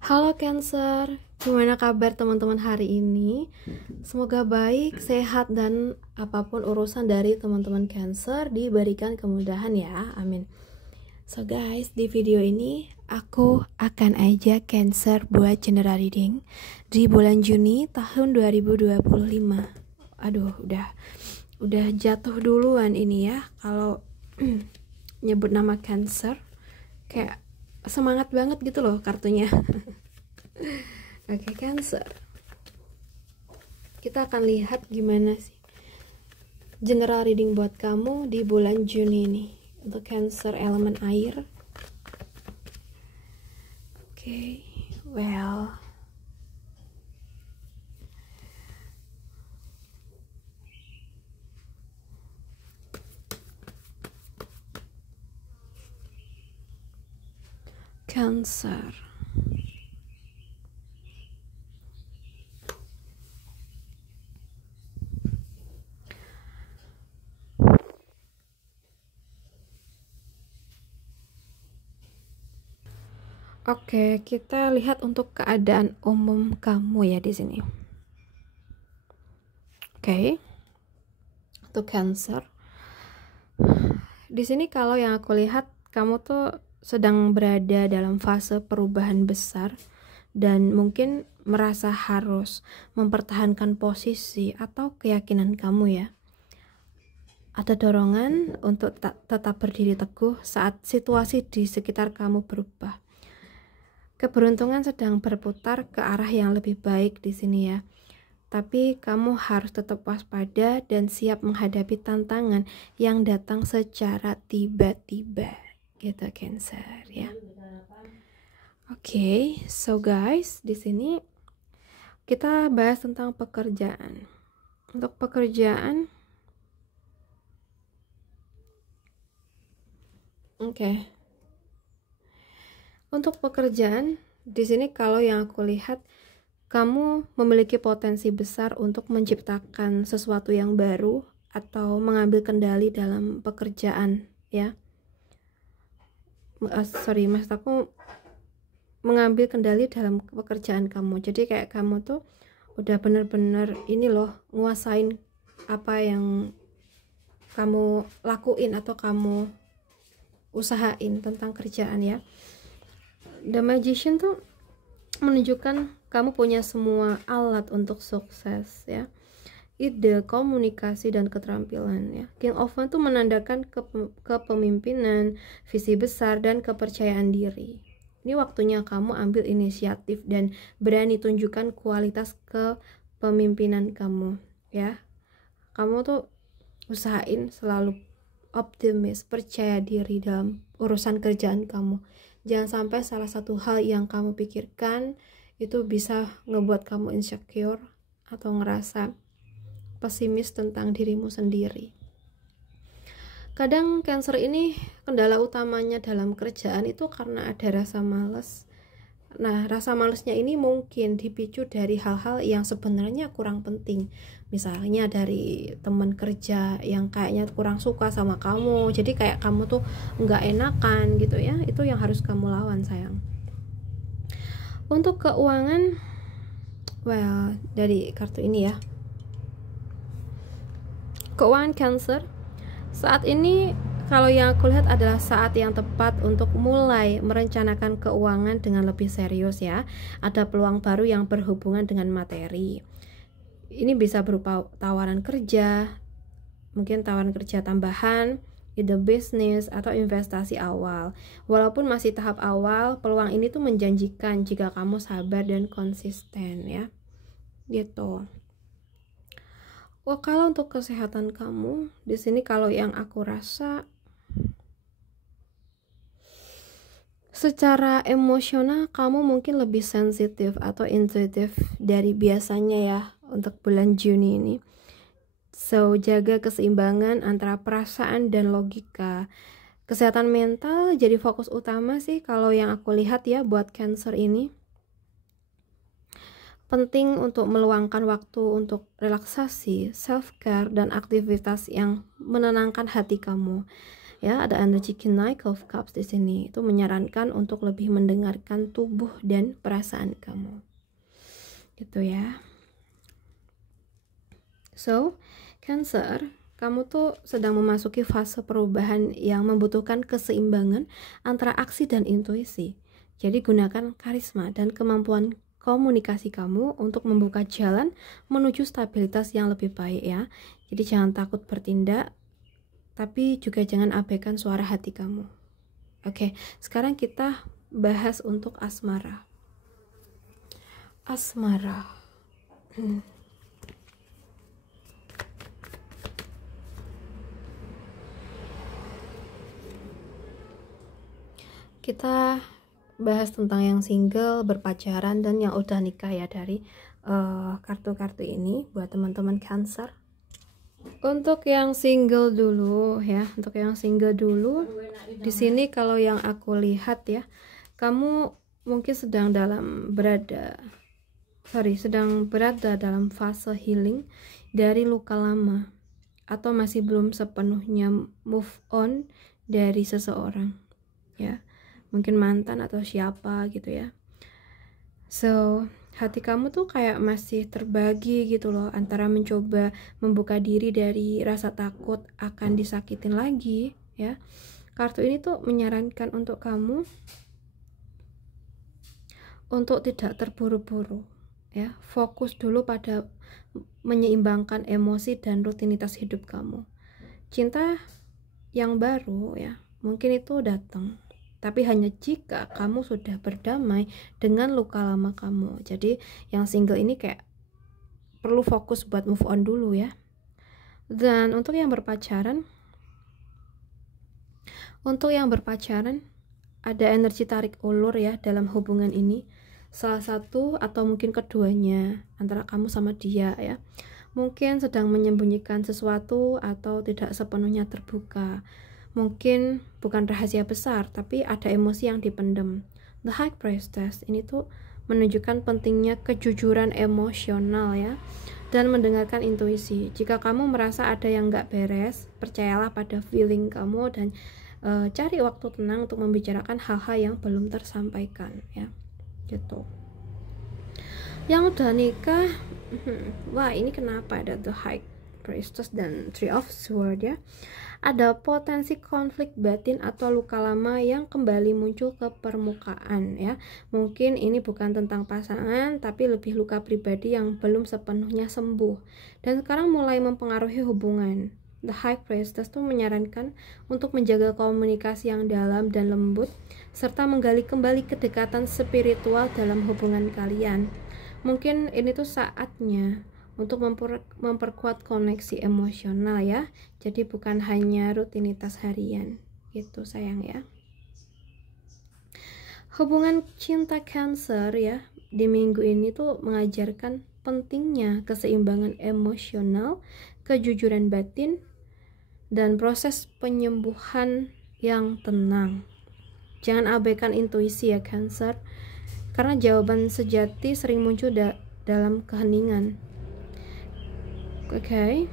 Halo Cancer, gimana kabar teman-teman hari ini? Semoga baik, sehat, dan apapun urusan dari teman-teman Cancer diberikan kemudahan ya, amin. So guys, di video ini aku akan ajak Cancer buat general reading di bulan Juni tahun 2025. Aduh, udah jatuh duluan ini ya kalau nyebut nama Cancer. Kayak semangat banget gitu loh kartunya. Oke, Cancer. Kita akan lihat gimana sih general reading buat kamu di bulan Juni ini untuk Cancer elemen air. Oke, well, Cancer. Oke, kita lihat untuk keadaan umum kamu ya di sini. Oke. Untuk Cancer. Di sini kalau yang aku lihat kamu tuh sedang berada dalam fase perubahan besar dan mungkin merasa harus mempertahankan posisi atau keyakinan kamu ya. Ada dorongan untuk tetap berdiri teguh saat situasi di sekitar kamu berubah. Keberuntungan sedang berputar ke arah yang lebih baik di sini ya. Tapi kamu harus tetap waspada dan siap menghadapi tantangan yang datang secara tiba-tiba. Gitu Cancer ya. Oke, so guys, di sini kita bahas tentang pekerjaan. Untuk pekerjaan, oke. Untuk pekerjaan, di sini kalau yang aku lihat, kamu memiliki potensi besar untuk menciptakan sesuatu yang baru atau mengambil kendali dalam pekerjaan ya. Maksud aku mengambil kendali dalam pekerjaan kamu. Jadi kayak kamu tuh udah bener-bener ini loh, nguasain apa yang kamu lakuin atau kamu usahain tentang kerjaan ya. The Magician tuh menunjukkan kamu punya semua alat untuk sukses ya. Ide, komunikasi, dan keterampilan ya. King of Wands tuh menandakan kepemimpinan, visi besar, dan kepercayaan diri. Ini waktunya kamu ambil inisiatif dan berani tunjukkan kualitas kepemimpinan kamu ya. Kamu tuh usahain selalu optimis, percaya diri dalam urusan kerjaan kamu. Jangan sampai salah satu hal yang kamu pikirkan itu bisa ngebuat kamu insecure atau ngerasa pesimis tentang dirimu sendiri. Kadang Cancer ini kendala utamanya dalam kerjaan itu karena ada rasa malas. Nah, rasa malasnya ini mungkin dipicu dari hal-hal yang sebenarnya kurang penting. Misalnya dari teman kerja yang kayaknya kurang suka sama kamu. Jadi kayak kamu tuh nggak enakan gitu ya. Itu yang harus kamu lawan sayang. Untuk keuangan, well, dari kartu ini ya. Keuangan Cancer saat ini kalau yang aku lihat adalah saat yang tepat untuk mulai merencanakan keuangan dengan lebih serius ya. Ada peluang baru yang berhubungan dengan materi. Ini bisa berupa tawaran kerja, mungkin tawaran kerja tambahan, ide bisnis, atau investasi awal. Walaupun masih tahap awal, peluang ini tuh menjanjikan jika kamu sabar dan konsisten ya. Gitu. Oh, kalau untuk kesehatan kamu, di sini kalau yang aku rasa secara emosional kamu mungkin lebih sensitif atau intuitif dari biasanya ya untuk bulan Juni ini. So, jaga keseimbangan antara perasaan dan logika. Kesehatan mental jadi fokus utama sih kalau yang aku lihat ya buat Cancer ini. Penting untuk meluangkan waktu untuk relaksasi, self-care, dan aktivitas yang menenangkan hati kamu. Ya, ada energi Knight of Cups di sini. Itu menyarankan untuk lebih mendengarkan tubuh dan perasaan kamu. Gitu ya. So, Cancer, kamu tuh sedang memasuki fase perubahan yang membutuhkan keseimbangan antara aksi dan intuisi. Jadi gunakan karisma dan kemampuan komunikasi kamu untuk membuka jalan menuju stabilitas yang lebih baik ya. Jadi jangan takut bertindak, tapi juga jangan abaikan suara hati kamu. Oke, sekarang kita bahas untuk asmara. Asmara. Kita bahas tentang yang single, berpacaran, dan yang udah nikah ya dari kartu-kartu ini buat teman-teman Cancer. Untuk yang single dulu ya, untuk yang single dulu di sini kalau yang aku lihat ya, kamu mungkin sedang berada dalam fase healing dari luka lama atau masih belum sepenuhnya move on dari seseorang ya, mungkin mantan atau siapa gitu ya. So, hati kamu tuh kayak masih terbagi gitu loh, antara mencoba membuka diri dari rasa takut akan disakitin lagi ya. Kartu ini tuh menyarankan untuk kamu untuk tidak terburu-buru ya, fokus dulu pada menyeimbangkan emosi dan rutinitas hidup kamu. Cinta yang baru ya, mungkin itu datang, tapi hanya jika kamu sudah berdamai dengan luka lama kamu. Jadi yang single ini kayak perlu fokus buat move on dulu ya. Dan untuk yang berpacaran ada energi tarik ulur ya dalam hubungan ini. Salah satu atau mungkin keduanya antara kamu sama dia ya, mungkin sedang menyembunyikan sesuatu atau tidak sepenuhnya terbuka. Mungkin bukan rahasia besar, tapi ada emosi yang dipendam. The High Priestess ini tuh menunjukkan pentingnya kejujuran emosional ya, dan mendengarkan intuisi. Jika kamu merasa ada yang gak beres, percayalah pada feeling kamu dan cari waktu tenang untuk membicarakan hal-hal yang belum tersampaikan ya, gitu. Yang udah nikah, wah ini kenapa ada The High Priestess dan Three of Swords ya. Ada potensi konflik batin atau luka lama yang kembali muncul ke permukaan ya. Mungkin ini bukan tentang pasangan, tapi lebih luka pribadi yang belum sepenuhnya sembuh dan sekarang mulai mempengaruhi hubungan. The High Priestess tuh menyarankan untuk menjaga komunikasi yang dalam dan lembut, serta menggali kembali kedekatan spiritual dalam hubungan kalian. Mungkin ini tuh saatnya untuk memperkuat koneksi emosional ya. Jadi bukan hanya rutinitas harian gitu sayang ya. Hubungan cinta Cancer ya di minggu ini tuh mengajarkan pentingnya keseimbangan emosional, kejujuran batin, dan proses penyembuhan yang tenang. Jangan abaikan intuisi ya Cancer, karena jawaban sejati sering muncul dalam keheningan. Okay.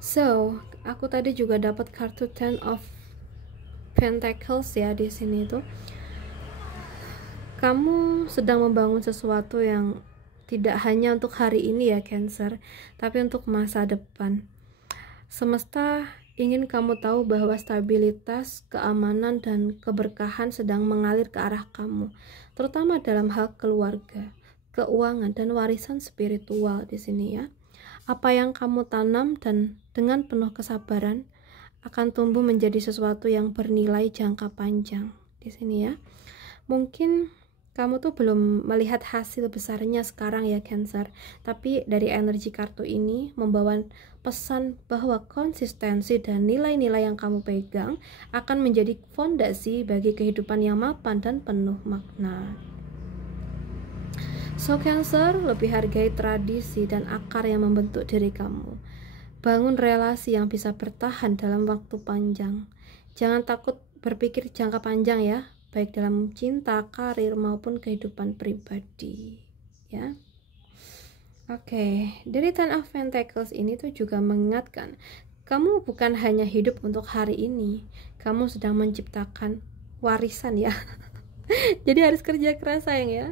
So, aku tadi juga dapat kartu Ten of Pentacles ya di sini tuh. Kamu sedang membangun sesuatu yang tidak hanya untuk hari ini ya Cancer, tapi untuk masa depan. Semesta ingin kamu tahu bahwa stabilitas, keamanan, dan keberkahan sedang mengalir ke arah kamu, terutama dalam hal keluarga, keuangan, dan warisan spiritual di sini ya. Apa yang kamu tanam dan dengan penuh kesabaran akan tumbuh menjadi sesuatu yang bernilai jangka panjang di sini ya. Mungkin kamu tuh belum melihat hasil besarnya sekarang ya Cancer, tapi dari energi kartu ini membawa pesan bahwa konsistensi dan nilai-nilai yang kamu pegang akan menjadi fondasi bagi kehidupan yang mapan dan penuh makna. So Cancer, lebih hargai tradisi dan akar yang membentuk diri kamu. Bangun relasi yang bisa bertahan dalam waktu panjang. Jangan takut berpikir jangka panjang ya, baik dalam cinta, karir, maupun kehidupan pribadi ya. Oke, dari Ten of Pentacles ini tuh juga mengingatkan kamu bukan hanya hidup untuk hari ini, kamu sedang menciptakan warisan ya. Jadi harus kerja keras sayang ya.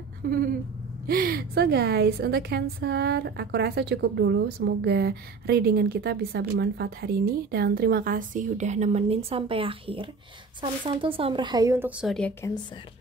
So guys, untuk Cancer, aku rasa cukup dulu. Semoga readingan kita bisa bermanfaat hari ini. Dan terima kasih udah nemenin sampai akhir. Salam santun, salam rahayu untuk zodiak Cancer.